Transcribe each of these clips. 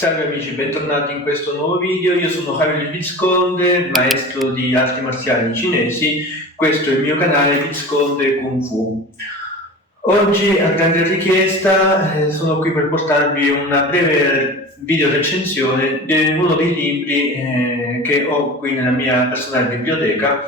Salve amici, bentornati in questo nuovo video. Io sono Javier Vizconde, maestro di arti marziali cinesi. Questo è il mio canale Vizconde Kung Fu. Oggi, a grande richiesta, sono qui per portarvi una breve video recensione di uno dei libri che ho qui nella mia personale biblioteca.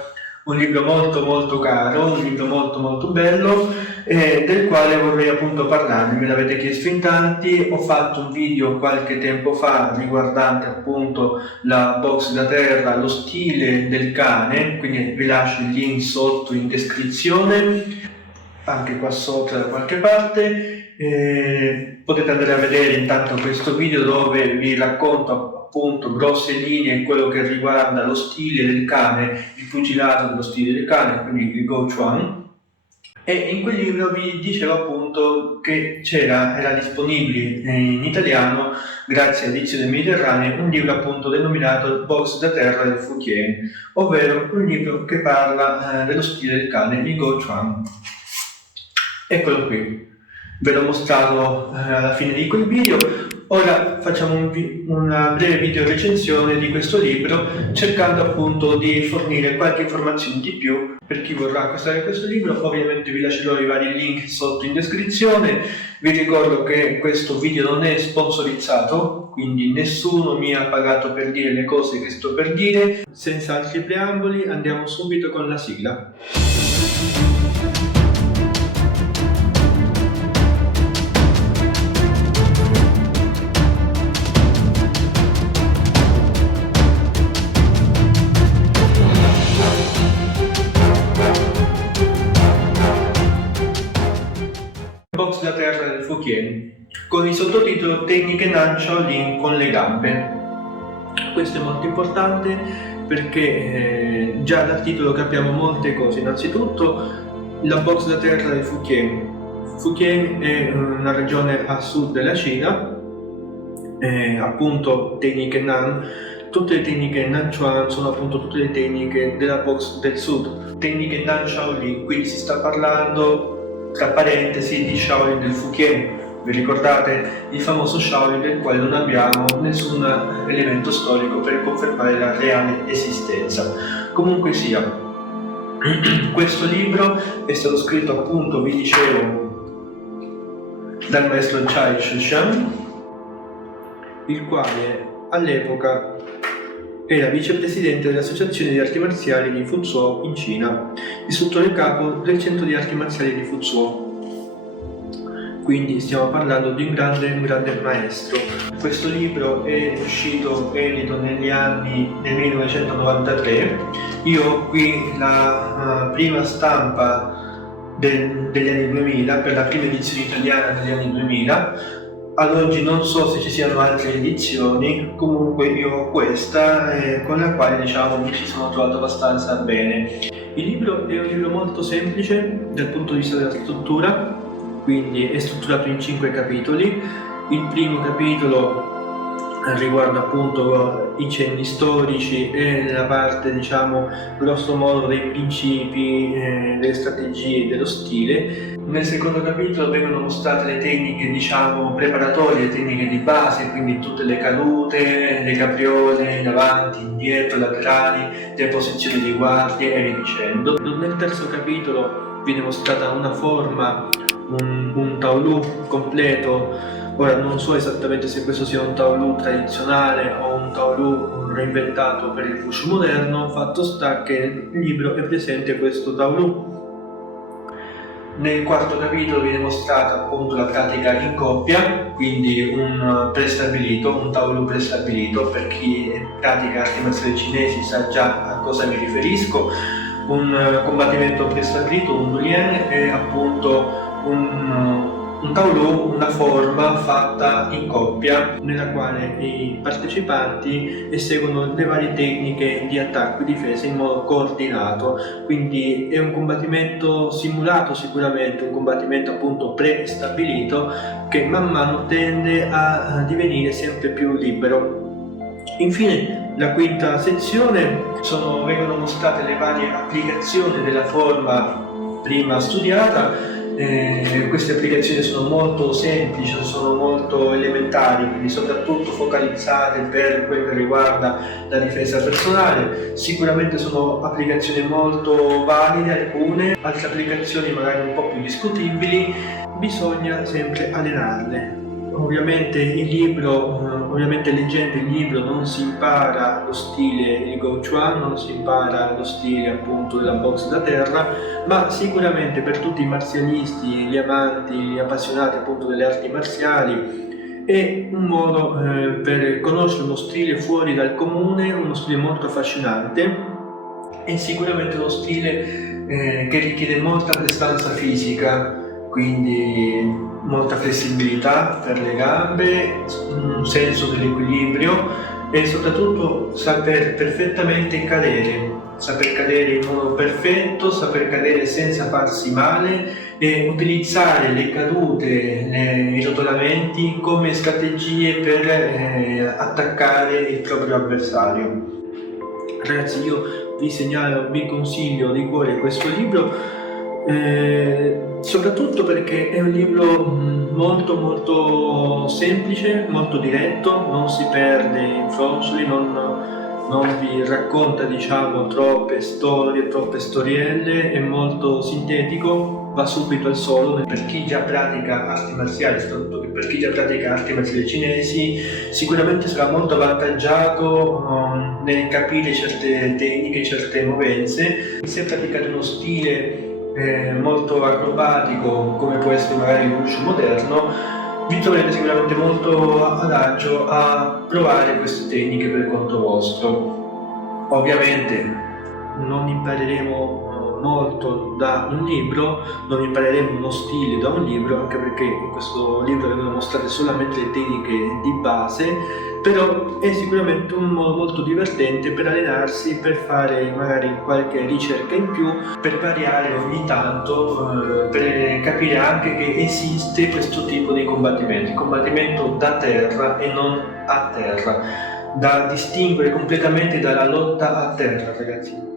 Un libro molto caro, un libro molto bello, del quale vorrei appunto parlarvi. Me l'avete chiesto in tanti. Ho fatto un video qualche tempo fa riguardante appunto la box da terra, lo stile del cane, quindi vi lascio il link sotto in descrizione, anche qua sopra da qualche parte. Potete andare a vedere intanto questo video dove vi racconto appunto grosse linee quello che riguarda lo stile del cane, il pugilato dello stile del cane, quindi il Go Chuan. E in quel libro vi dicevo appunto che era disponibile in italiano, grazie a Edizioni Mediterranee, un libro appunto denominato Box da terra del Fukien, ovvero un libro che parla dello stile del cane, il Go Chuan. Eccolo qui, ve l'ho mostrato alla fine di quel video. Ora facciamo una breve video recensione di questo libro, cercando appunto di fornire qualche informazione di più per chi vorrà acquistare questo libro. Ovviamente vi lascerò i vari link sotto in descrizione. Vi ricordo che questo video non è sponsorizzato, quindi nessuno mi ha pagato per dire le cose che sto per dire. Senza altri preamboli andiamo subito con la sigla. Box da terra del Fukien, con il sottotitolo Tecniche Nan Shaolin con le gambe. Questo è molto importante perché già dal titolo capiamo molte cose. Innanzitutto, la box da terra del Fukien. Fukien è una regione a sud della Cina, appunto tecniche Nan. Tutte le tecniche Nanchuan sono appunto tutte le tecniche della box del sud, tecniche Nan Shaolin, quindi si sta parlando tra parentesi di Shaolin del Fukien. Vi ricordate il famoso Shaolin del quale non abbiamo nessun elemento storico per confermare la reale esistenza. Comunque sia, questo libro è stato scritto appunto, vi dicevo, dal maestro Chai Shushan, il quale all'epoca era vicepresidente dell'Associazione di Arti Marziali di Fuzhou in Cina, istruttore capo del Centro di Arti Marziali di Fuzhou. Quindi stiamo parlando di un grande maestro. Questo libro è uscito edito nel 1993. Io ho qui la prima stampa degli anni 2000, per la prima edizione italiana degli anni 2000. Ad oggi non so se ci siano altre edizioni, comunque io ho questa con la quale diciamo mi ci sono trovato abbastanza bene. Il libro è un libro molto semplice dal punto di vista della struttura, quindi è strutturato in 5 capitoli. Il primo capitolo riguarda appunto i cenni storici e la parte, diciamo, grosso modo dei principi, delle strategie, dello stile. Nel secondo capitolo vengono mostrate le tecniche, diciamo, preparatorie, le tecniche di base, quindi tutte le cadute, le capriole, davanti, indietro, laterali, le posizioni di guardia e via dicendo. Nel terzo capitolo viene mostrata una forma, un Taolu completo. Ora non so esattamente se questo sia un Taolu tradizionale o un Taolu reinventato per il Wushu moderno, fatto sta che nel libro è presente questo Taolu. Nel quarto capitolo viene mostrata appunto la pratica in coppia, quindi un prestabilito, un Taolu prestabilito. Per chi pratica arti marziali cinesi sa già a cosa mi riferisco. Un combattimento prestabilito, un Dulien, è appunto un Taolu, una forma fatta in coppia nella quale i partecipanti eseguono le varie tecniche di attacco e difesa in modo coordinato. Quindi è un combattimento simulato, sicuramente un combattimento appunto prestabilito, che man mano tende a divenire sempre più libero. Infine, la quinta sezione vengono mostrate le varie applicazioni della forma prima studiata, Queste applicazioni sono molto semplici, sono molto elementari, quindi soprattutto focalizzate per quel che riguarda la difesa personale. Sicuramente sono applicazioni molto valide alcune, altre applicazioni magari un po' più discutibili, bisogna sempre allenarle. Ovviamente leggendo il libro non si impara lo stile il Go Chuan, non si impara lo stile appunto della box da terra, ma sicuramente per tutti i marzialisti, gli amanti, gli appassionati appunto delle arti marziali è un modo per conoscere uno stile fuori dal comune, uno stile molto affascinante e sicuramente uno stile che richiede molta prestanza fisica, quindi molta flessibilità per le gambe, un senso dell'equilibrio e soprattutto saper perfettamente cadere, saper cadere in modo perfetto, saper cadere senza farsi male e utilizzare le cadute, i rotolamenti come strategie per attaccare il proprio avversario. Ragazzi, io vi consiglio di cuore questo libro. Soprattutto perché è un libro molto semplice, molto diretto, non si perde in fronzoli, non vi racconta troppe storie, troppe storielle, è molto sintetico, va subito al sodo. Per chi già pratica arti marziali, soprattutto per chi già pratica arti marziali cinesi, sicuramente sarà molto avvantaggiato nel capire certe tecniche, certe movenze. Se praticate uno stile molto acrobatico come può essere magari il wushu moderno, vi troverete sicuramente molto ad agio a provare queste tecniche per conto vostro. Ovviamente non impareremo molto da un libro, non impareremo uno stile da un libro, anche perché in questo libro vengono mostrate solamente le tecniche di base, però è sicuramente un modo molto divertente per allenarsi, per fare magari qualche ricerca in più, per variare ogni tanto, per capire anche che esiste questo tipo di combattimento, il combattimento da terra e non a terra, da distinguere completamente dalla lotta a terra, ragazzi.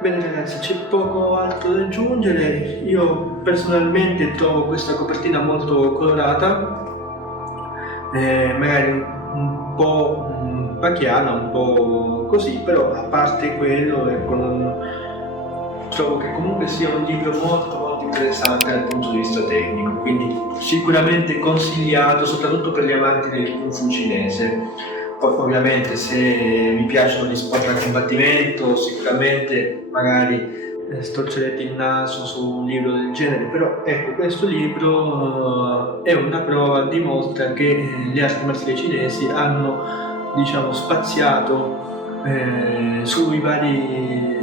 Bene ragazzi, c'è poco altro da aggiungere. Io personalmente trovo questa copertina molto colorata, magari un po' pacchiana, un po' così, però a parte quello trovo che comunque sia un libro molto interessante dal punto di vista tecnico, quindi sicuramente consigliato soprattutto per gli amanti del Kung Fu cinese. Poi ovviamente se vi piacciono gli sport da combattimento, sicuramente magari storcerete il naso su un libro del genere, però ecco, questo libro è una prova, dimostra che le arti marziali cinesi hanno spaziato su vari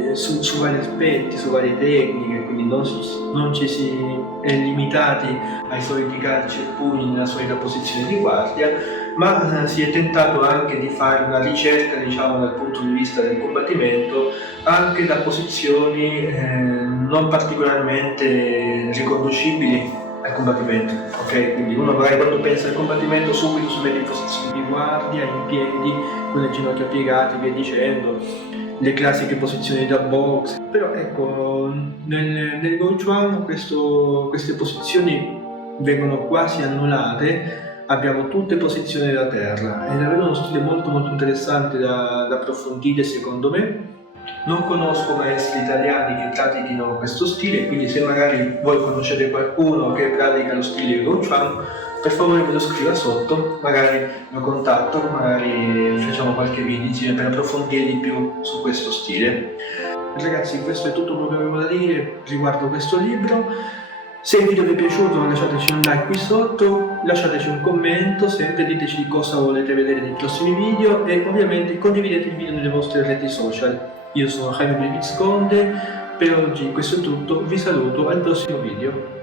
aspetti, su varie tecniche, quindi non ci si è limitati ai soliti calci e pugni nella solita posizione di guardia, ma si è tentato anche di fare una ricerca dal punto di vista del combattimento anche da posizioni non particolarmente riconducibili al combattimento, ok? Quindi uno magari quando pensa al combattimento subito si mette in posizione di guardia, in piedi, con le ginocchia piegate, via dicendo, le classiche posizioni da box. Però ecco, nel Go Chuan queste posizioni vengono quasi annullate, abbiamo tutte posizioni da terra, è davvero uno stile molto interessante da approfondire secondo me. Non conosco maestri italiani che pratichino questo stile, quindi se magari voi conoscete qualcuno che pratica lo stile Go Chuan, per favore me lo scriva sotto, magari lo contatto, magari facciamo qualche video insieme per approfondire di più su questo stile. Ragazzi, questo è tutto quello che avevo da dire riguardo questo libro. Se il video vi è piaciuto lasciateci un like qui sotto, lasciateci un commento, sempre diteci cosa volete vedere nei prossimi video e ovviamente condividete il video nelle vostre reti social. Io sono Jaime Blevizconde, per oggi questo è tutto, vi saluto al prossimo video.